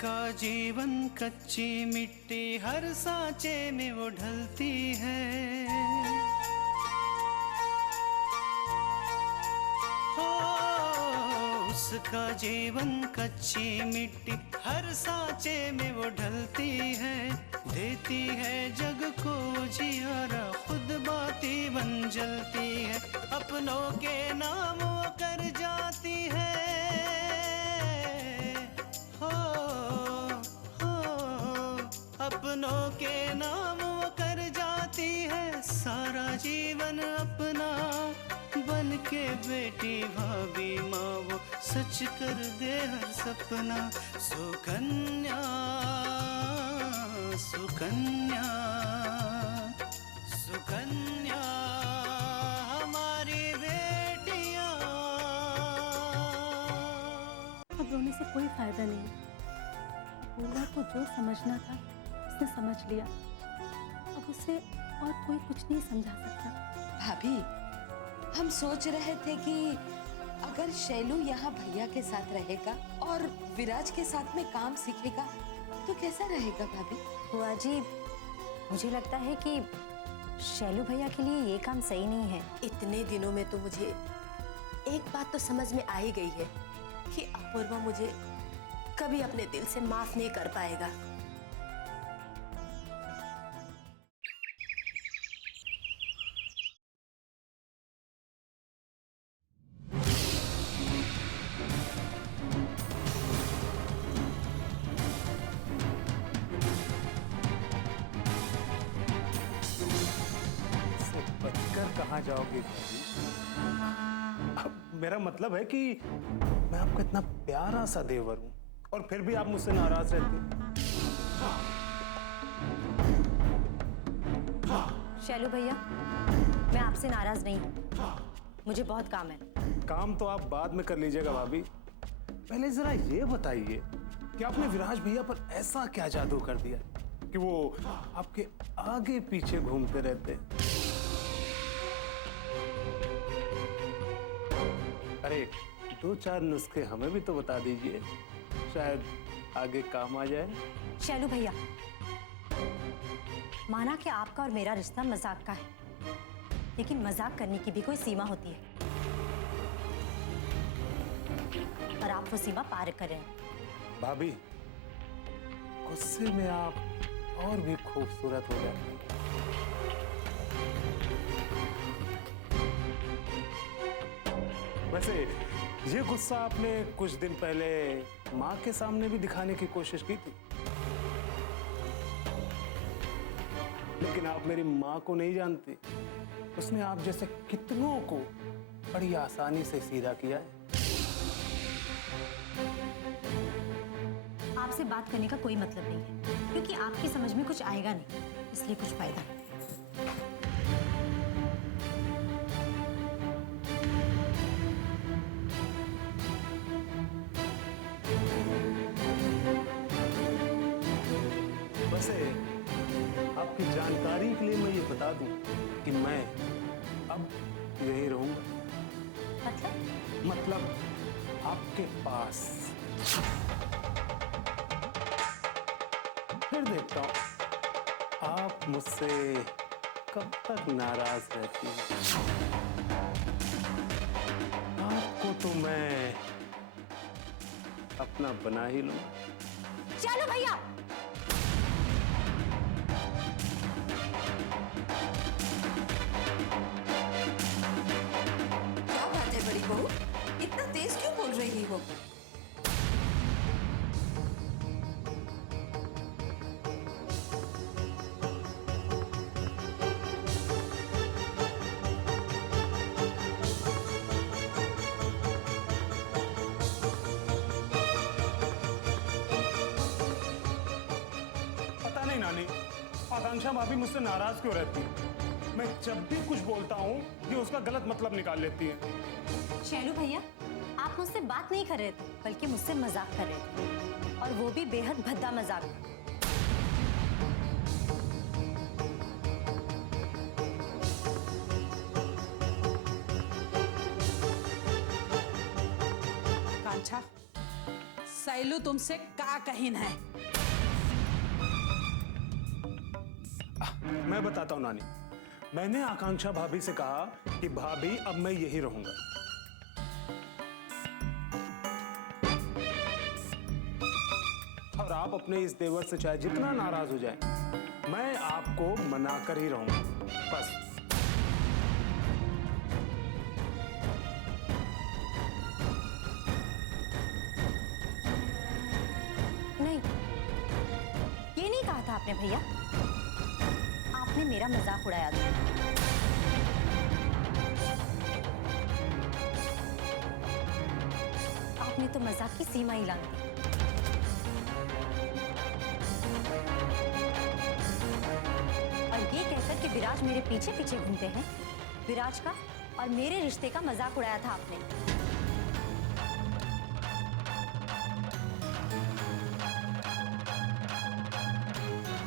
उसका जीवन कच्ची मिट्टी हर सांचे में वो ढलती है। हो उसका जीवन कच्ची मिट्टी हर सांचे में वो ढलती है। देती है जग को जियारा, खुद बाती बन जलती है। अपनों के नाम वो कर जाती है। अपनों के नाम वो कर जाती है। सारा जीवन अपना बन के बेटी भाभी माँ वो सच कर दे हर सपना। सुकन्या सुकन्या सुकन्या हमारी बेटियाँ। अब रोने से कोई फायदा नहीं। पूर्वा को जो समझना था उसने समझ लिया। अब उसे और कोई कुछ नहीं समझा सकता। भाभी, हम सोच रहे थे कि अगर शैलू यहाँ भैया के साथ रहेगा और विराज के साथ में काम सीखेगा तो कैसा रहेगा भाभी? बुआ जी, मुझे लगता है कि शैलू भैया के लिए ये काम सही नहीं है। इतने दिनों में तो मुझे एक बात तो समझ में आ ही गई है कि अपूर्वा मुझे कभी अपने दिल से माफ नहीं कर पाएगा। बचकर कहाँ जाओगे भाभी? अब मेरा मतलब है कि मैं आपका इतना प्यारा सा देवर हूँ और फिर भी आप मुझसे नाराज रहती हैं। शैलू भैया, मैं आपसे नाराज नहीं हूँ। मुझे बहुत काम है। काम तो आप बाद में कर लीजिएगा भाभी। पहले जरा ये बताइए कि आपने विराज भैया पर ऐसा क्या जादू कर दिया कि वो आपके आगे पीछे घूमते रहते हैं? अरे 2-4 नुस्खे हमें भी तो बता दीजिए, शायद आगे काम आ जाए। शैलू भैया, माना कि आपका और मेरा रिश्ता मजाक का है, लेकिन मजाक करने की भी कोई सीमा होती है और आप वो सीमा पार कर रहे हैं। भाभी, गुस्से में आप और भी खूबसूरत हो जाते हैं। वैसे ये गुस्सा आपने कुछ दिन पहले माँ के सामने भी दिखाने की कोशिश की थी, लेकिन आप मेरी माँ को नहीं जानती। उसने आप जैसे कितनों को बड़ी आसानी से सीधा किया है। आपसे बात करने का कोई मतलब नहीं है, क्योंकि आपकी समझ में कुछ आएगा नहीं, इसलिए कुछ फायदा नहीं। वैसे आपकी जानकारी के लिए मैं ये बता दूं कि मैं अब यहीं रहूंगा। मतलब आपके पास। फिर देखता हूं आप मुझसे कब तक नाराज रहती हैं। आपको तो मैं अपना बना ही लूं। चलो भैया, क्या बात है बड़ी बहू, इतना तेज क्यों बोल रही हो? पता नहीं नानी, आकांक्षा भाभी मुझसे नाराज क्यों रहती है? मैं जब भी कुछ बोलता हूँ ये उसका गलत मतलब निकाल लेती है। शैलू भैया, आप मुझसे बात नहीं कर रहे थे, बल्कि मुझसे मजाक कर रहे थे, और वो भी बेहद भद्दा मजाक। कांछा, सैलू तुमसे का का कहीन है। मैं बताता हूँ नानी, मैंने आकांक्षा भाभी से कहा कि भाभी अब मैं यही रहूंगा। और आप अपने इस देवर से चाहे जितना नाराज हो जाए, मैं आपको मना कर ही रहूंगा बस। नहीं, ये नहीं कहा था आपने भैया। आपने मेरा मजाक उड़ाया था। आपने तो मजाक की सीमा ही लांघी। और ये कहकर कि विराज मेरे पीछे पीछे घूमते हैं, विराज का और मेरे रिश्ते का मजाक उड़ाया था आपने।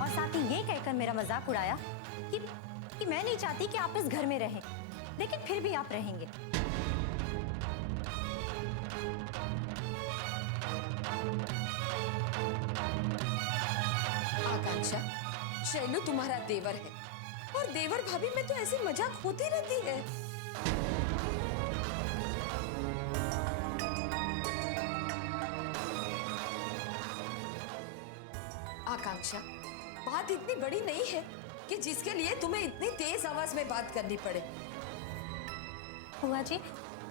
और साथ ही ये कहकर मेरा मजाक उड़ाया कि मैं नहीं चाहती कि आप इस घर में रहें, लेकिन फिर भी आप रहेंगे। आकांक्षा, शैलू तुम्हारा देवर है और देवर भाभी में तो ऐसी मजाक होती रहती है। आकांक्षा, बात इतनी बड़ी नहीं है कि जिसके लिए तुम्हें इतनी तेज आवाज में बात करनी पड़े। बुआ जी,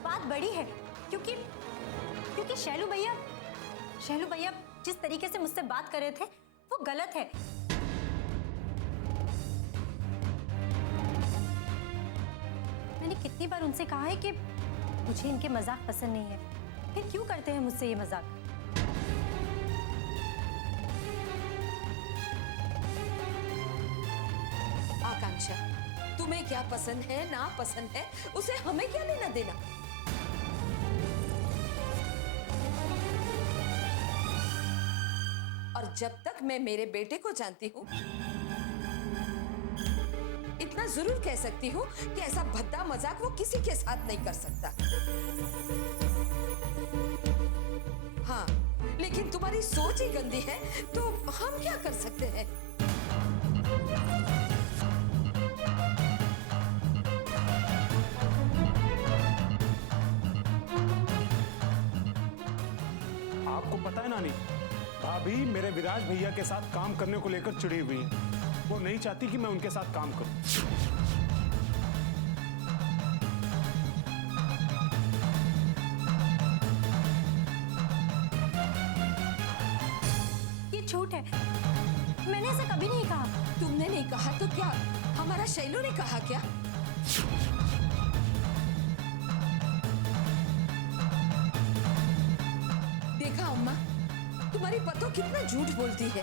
बात बड़ी है क्योंकि शैलू भैया जिस तरीके से मुझसे बात कर रहे थे वो गलत है। मैंने कितनी बार उनसे कहा है कि मुझे इनके मजाक पसंद नहीं है, फिर क्यों करते हैं मुझसे ये मजाक? आकांक्षा, तुम्हें क्या पसंद है ना पसंद है उसे हमें क्या लेना देना। और जब तक मैं मेरे बेटे को जानती हूँ, इतना जरूर कह सकती हूँ कि ऐसा भद्दा मजाक वो किसी के साथ नहीं कर सकता। हाँ, लेकिन तुम्हारी सोच ही गंदी है, तो हम क्या कर सकते हैं? आपको पता है नानी, भाभी मेरे विराज भैया के साथ काम करने को लेकर चिड़ी हुई है। वो नहीं चाहती कि मैं उनके साथ काम करूं। ये झूठ है, मैंने ऐसा कभी नहीं कहा। तुमने नहीं कहा तो क्या हमारा शैलू ने कहा क्या? देखा अम्मा, तुम्हारी पतो कितना झूठ बोलती है।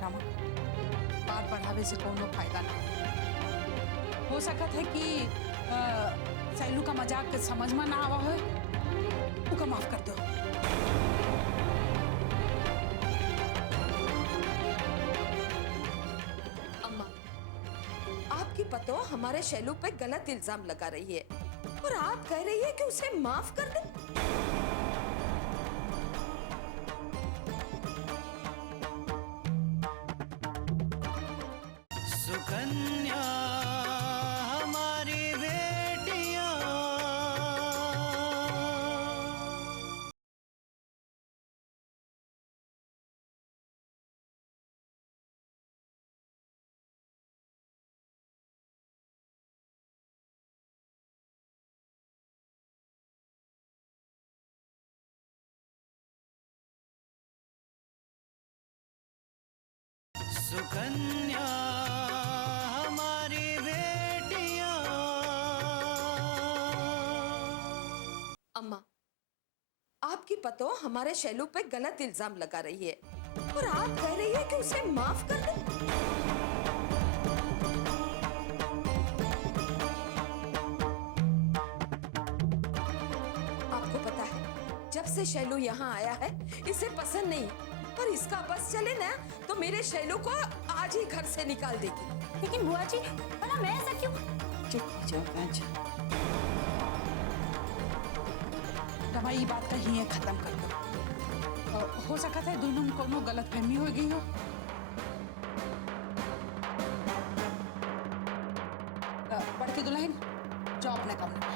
रामा, बात बढ़ावे से कोनो फायदा ना हो सकत है कि शैलू का मजाक समझ में ना आवा हो, उका माफ कर दो। अम्मा, आपकी पतो हमारे शैलू पे गलत इल्जाम लगा रही है और आप कह रही है कि उसे माफ कर दे। सुकन्या हमारी बेटियां। सुकन्या हमारी बेटियां। अम्मा, आपकी पतो हमारे शैलू पे गलत इल्जाम लगा रही है और आप कह रही है कि उसे माफ कर दे। आपको पता है, जब से शैलू यहाँ आया है इसे पसंद नहीं, और इसका बस चले ना तो मेरे शैलू को आज ही घर से निकाल देगी। लेकिन बुआ जी, पर ना, मैं ऐसा क्यों? चुप हो जाओ कांचन। रमा ये बात कही है खत्म कर दो। हो सकता है दोनों में कोनो गलत फहमी हो गई हो। बड़की दुल्हन जाओ अपने कमरे में।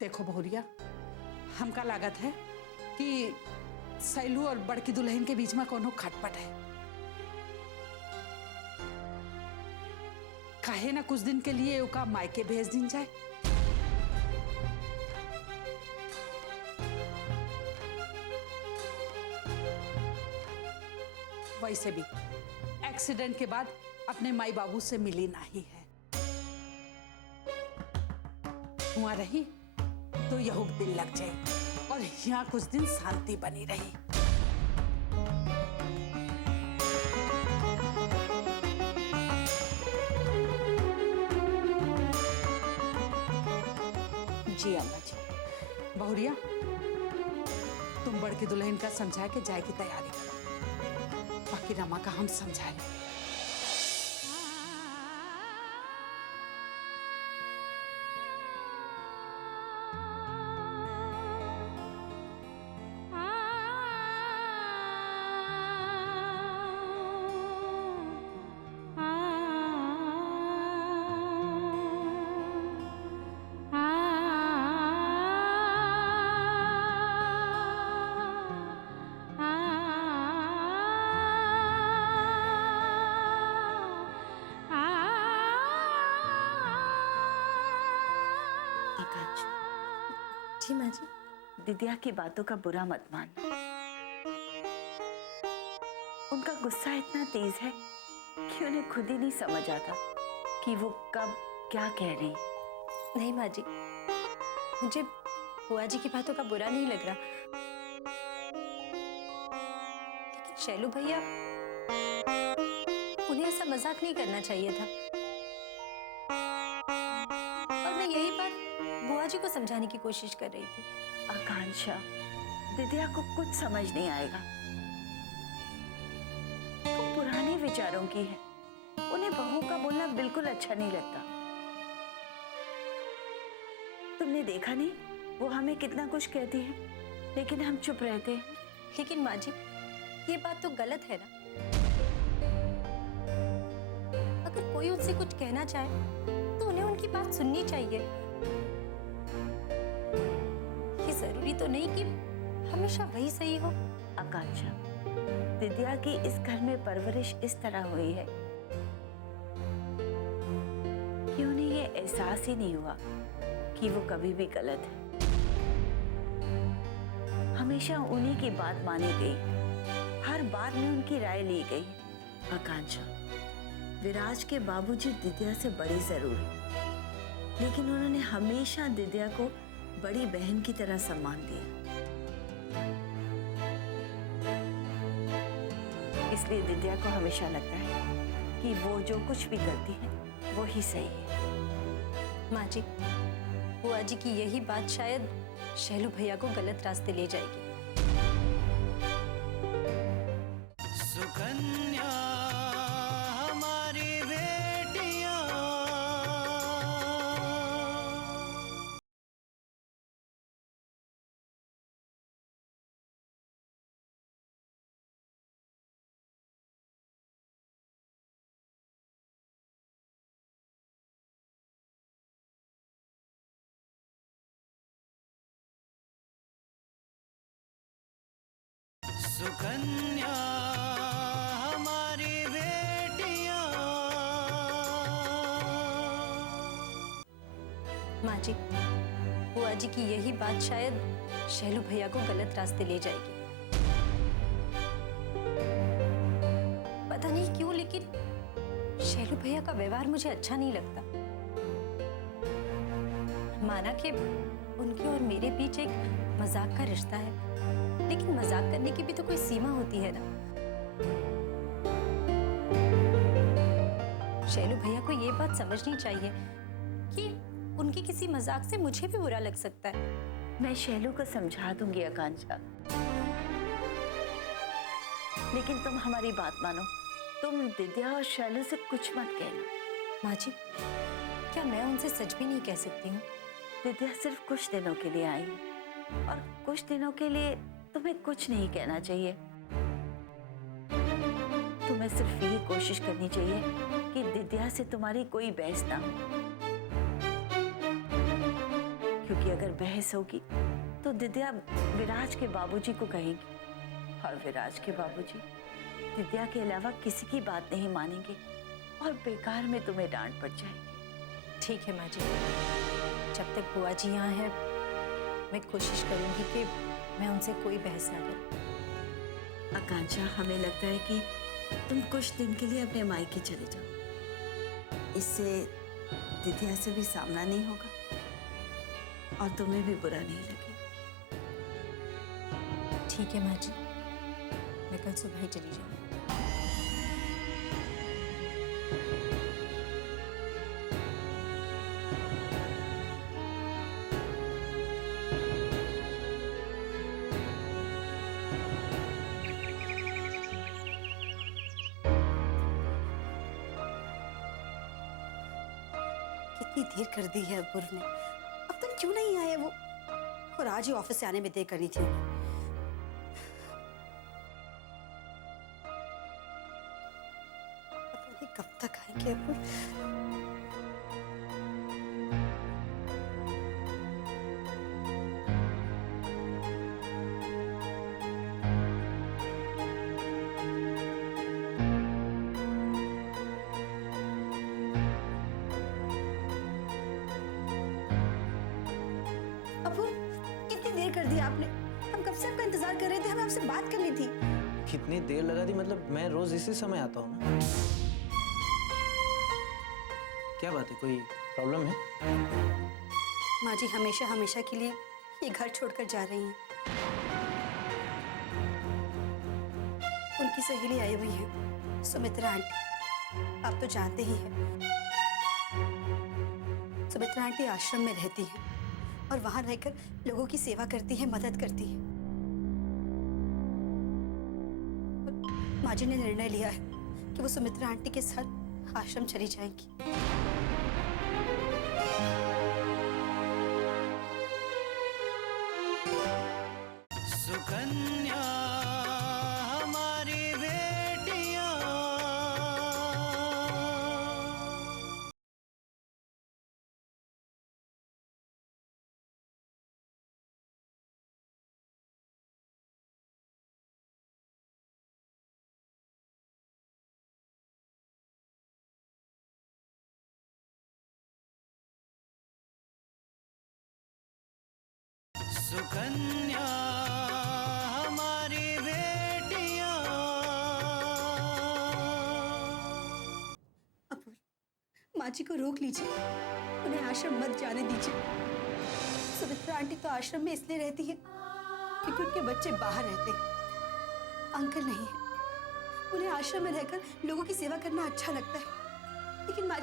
देखो बहुरिया, हमका लागत है कि सैलू और बड़की दुल्हन के बीच में कोनो खटपट है। काहे ना कुछ दिन के लिए ओका मायके भेज दिन जाए। वैसे भी एक्सीडेंट के बाद अपने माई बाबू से मिली नहीं है। वहां रही तो यह दिल लग जाए और यहाँ कुछ दिन शांति बनी रही। जी अम्मा जी। बहुरिया, तुम बड़की दुल्हन का समझा के जाए की तैयारी करो, बाकी रमा का हम समझा लें। आकाश, जी माँ जी। दिद्या की बातों का बुरा मत मान। उनका गुस्सा इतना तेज है कि उन्हें खुद ही नहीं समझ आता कि वो कब क्या कह रही। नहीं माँ जी, मुझे बुआ जी की बातों का बुरा नहीं लग रहा, लेकिन शैलू भैया, उन्हें ऐसा मजाक नहीं करना चाहिए था। और मैं यही बात बुआ जी को समझाने की कोशिश कर रही थी। आकांक्षा, दिद्या को कुछ समझ नहीं आएगा। वो पुराने विचारों की है, उन्हें बहू का बोलना बिल्कुल अच्छा नहीं लगता। तुमने देखा नहीं वो हमें कितना कुछ कहती है, लेकिन हम चुप रहते हैं। लेकिन माँ जी, ये बात तो गलत है ना। अगर कोई उनसे कुछ कहना चाहे तो उन्हें उनकी बात सुननी चाहिए। ये जरूरी तो नहीं कि हमेशा वही सही हो। आकांक्षा, दिद्या की इस घर में परवरिश इस तरह हुई है कि उन्हें ये एहसास ही नहीं हुआ कि वो कभी भी गलत है। हमेशा उन्हीं की बात मानी गई, हर बात में उनकी राय ली गई। आकांक्षा, विराज के बाबूजी दिद्या से बड़े जरूर, लेकिन उन्होंने हमेशा दिद्या को बड़ी बहन की तरह सम्मान दिया। इसलिए दिद्या को हमेशा लगता है कि वो जो कुछ भी करती है वो ही सही है। माँ जी, बुआ जी की यही बात शायद शैलू भैया को गलत रास्ते ले जाएगी। सुकन्या हमारी बेटियां, सुकन्या हमारी बेटियां। माँ जी, बुआ जी की यही बात शायद शैलू भैया को गलत रास्ते ले जाएगी। पता नहीं क्यों, लेकिन शैलू भैया का व्यवहार मुझे अच्छा नहीं लगता। माना कि उनके और मेरे बीच एक मजाक का रिश्ता है, लेकिन मजाक करने की भी तो कोई सीमा होती है ना। शैलू भैया को ये बात समझनी चाहिए कि उनकी किसी मजाक से मुझे भी बुरा लग सकता है। मैं शैलू को समझा दूंगी आकांक्षा, लेकिन तुम हमारी बात मानो। तुम दिद्या और शैलू से कुछ मत कहना। माँ जी, क्या मैं उनसे सच भी नहीं कह सकती हूँ? दिद्या सिर्फ कुछ दिनों के लिए आई है और कुछ दिनों के लिए तुम्हें कुछ नहीं कहना चाहिए। तुम्हें सिर्फ यही कोशिश करनी चाहिए कि दिद्या से तुम्हारी कोई बहस ना हो, क्योंकि अगर बहस होगी तो दिद्या विराज के बाबूजी को कहेगी और विराज के बाबूजी दिद्या के अलावा किसी की बात नहीं मानेंगे और बेकार में तुम्हें डांट पड़ जाएगी। ठीक है माँ जी, जब तक बुआ जी यहाँ है मैं कोशिश करूंगी कि मैं उनसे कोई बहस ना करूं। आकांक्षा, हमें लगता है कि तुम कुछ दिन के लिए अपने मायके चले जाओ। इससे दिद्या से भी सामना नहीं होगा और तुम्हें भी बुरा नहीं लगेगा। ठीक है माँ जी, मैं कल सुबह ही चली जाऊंगी। कितनी देर कर दी है अपूर्व ने, अब तक क्यों नहीं आए वो? और आज ही ऑफिस से आने में देर करनी थी उन्हें। पता नहीं कब तक आएंगे अपूर्व। अपूर्व, कितनी देर कर दी आपने? हम कब से आपका इंतजार कर रहे थे, हमें आपसे बात करनी थी। कितनी देर लगा दी? मतलब मैं रोज इसी समय आता हूँ ना। क्या बात है, कोई प्रॉब्लम है? माँ जी हमेशा हमेशा के लिए ये घर छोड़कर जा रही हैं। उनकी सहेली आई हुई है, सुमित्रा आंटी, आप तो जानते ही हैं। सुमित्रा आंटी आश्रम में रहती हैं और वहां रहकर लोगों की सेवा करती है, मदद करती है। माँ जी ने निर्णय लिया है कि वो सुमित्रा आंटी के साथ आश्रम चली जाएंगी। सुकन्या हमारी बेटियां। सुकन्या हमारी बेटियां। अपूर्व, माँ जी को रोक लीजिए, उन्हें आश्रम मत जाने दीजिए। सुमित्रा आंटी तो आश्रम में इसलिए रहती है क्योंकि उनके बच्चे बाहर रहते हैं, अंकल नहीं है। उन्हें आश्रम में रहकर लोगों की सेवा करना अच्छा लगता है, लेकिन माँ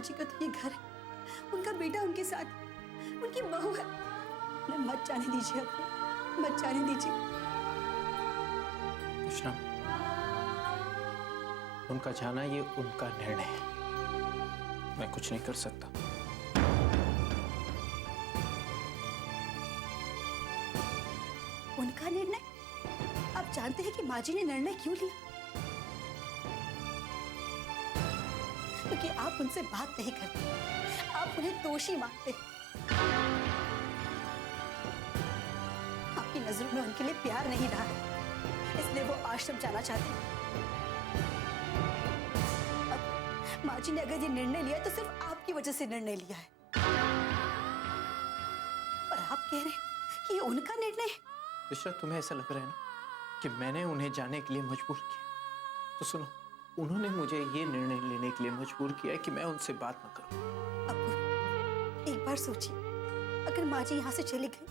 जी का तो ये घर है, उनका बेटा उनके साथ, उनकी बहू है। उन्हें मत जाने दीजिए अपूर्व, मत जाने दीजिए। कृष्णा, उनका जाना ये उनका निर्णय है, मैं कुछ नहीं कर सकता। उनका निर्णय? आप जानते हैं कि माँ जी ने निर्णय क्यों लिया? क्योंकि आप उनसे बात नहीं करते, आप उन्हें दोषी मानते। आपकी नजरों में उनके लिए प्यार नहीं रहा है, इसलिए वो आश्रम जाना चाहते हैं। अब माँ जी ने अगर ये निर्णय लिया तो सिर्फ आपकी वजह से निर्णय लिया है, और आप कह रहे हैं कि ये उनका निर्णय है। कृष्णा, तुम्हें ऐसा लग रहा है ना कि मैंने उन्हें जाने के लिए मजबूर किया, तो सुनो, उन्होंने मुझे ये निर्णय लेने के लिए मजबूर किया कि मैं उनसे बात न करूं। अब एक बार सोचिए, अगर माँ जी यहाँ से चली गई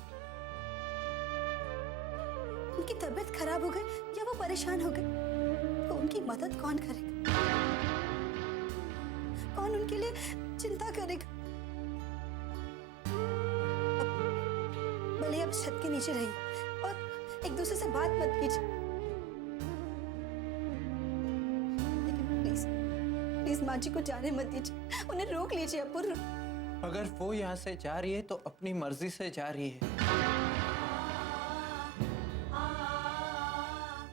उनकी तबीयत खराब हो गई या वो परेशान हो गए तो उनकी मदद कौन करेगा? कौन उनके लिए चिंता करेगा? भले आप छत के नीचे रहिए और एक दूसरे से बात मत कीजिए, लेकिन प्लीज प्लीज माँ जी को जाने मत दीजिए, उन्हें रोक लीजिए अपूर्व। अगर वो यहाँ से जा रही है तो अपनी मर्जी से जा रही है।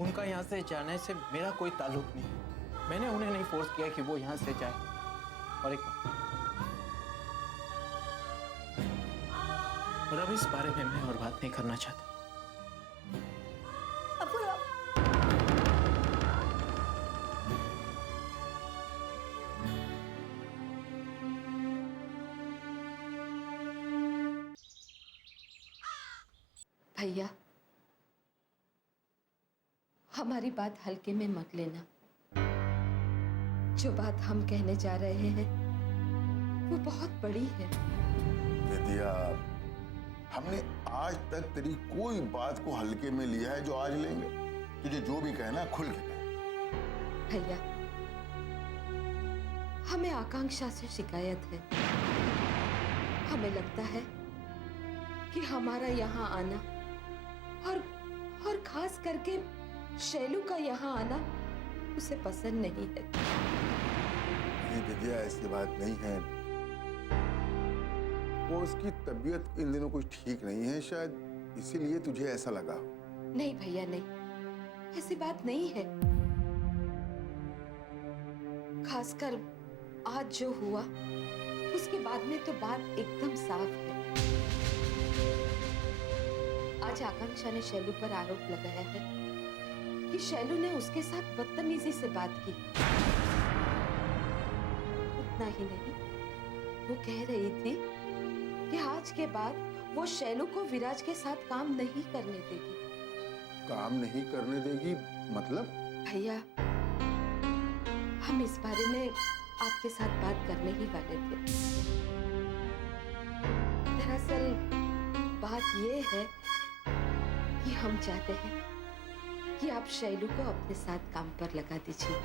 उनका यहाँ से जाने से मेरा कोई ताल्लुक नहीं। मैंने उन्हें नहीं फोर्स किया कि वो यहाँ से जाए। और अब इस बारे में मैं और बात नहीं करना चाहता। अपूर्व, भैया, हमारी बात हल्के में मत लेना। जो बात हम कहने जा रहे हैं वो बहुत बड़ी है। विद्या, हमने आज तक तेरी कोई बात को हल्के में लिया है जो आज लेंगे? तुझे जो भी कहना खुल के कह। भैया, हमें आकांक्षा से शिकायत है। हमें लगता है कि हमारा यहाँ आना और खास करके शैलू का यहाँ आना उसे पसंद नहीं है। नहीं विद्या, ऐसी बात नहीं है। वो उसकी तबीयत इन दिनों कुछ ठीक नहीं है, शायद इसीलिए तुझे ऐसा लगा। नहीं भैया, नहीं, ऐसी बात नहीं है। खासकर आज जो हुआ उसके बाद में तो बात एकदम साफ है। आज आकांक्षा ने शैलू पर आरोप लगाया है कि शैलू ने उसके साथ बदतमीजी से बात की। उतना ही नहीं, वो कह रही थी कि आज के बाद वो शैलू को विराज के साथ काम नहीं करने देगी। काम नहीं करने देगी मतलब? भैया, हम इस बारे में आपके साथ बात करने ही वाले थे। दरअसल बात ये है कि हम चाहते हैं कि आप शैलू को अपने साथ काम पर लगा दीजिए।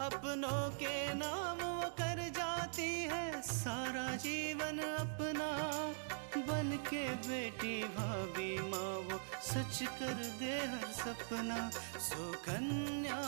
अपनों के नाम वो कर जाती है सारा जीवन अपना, बन के बेटी भाभी माँ वो सच कर दे हर सपना। सुकन्या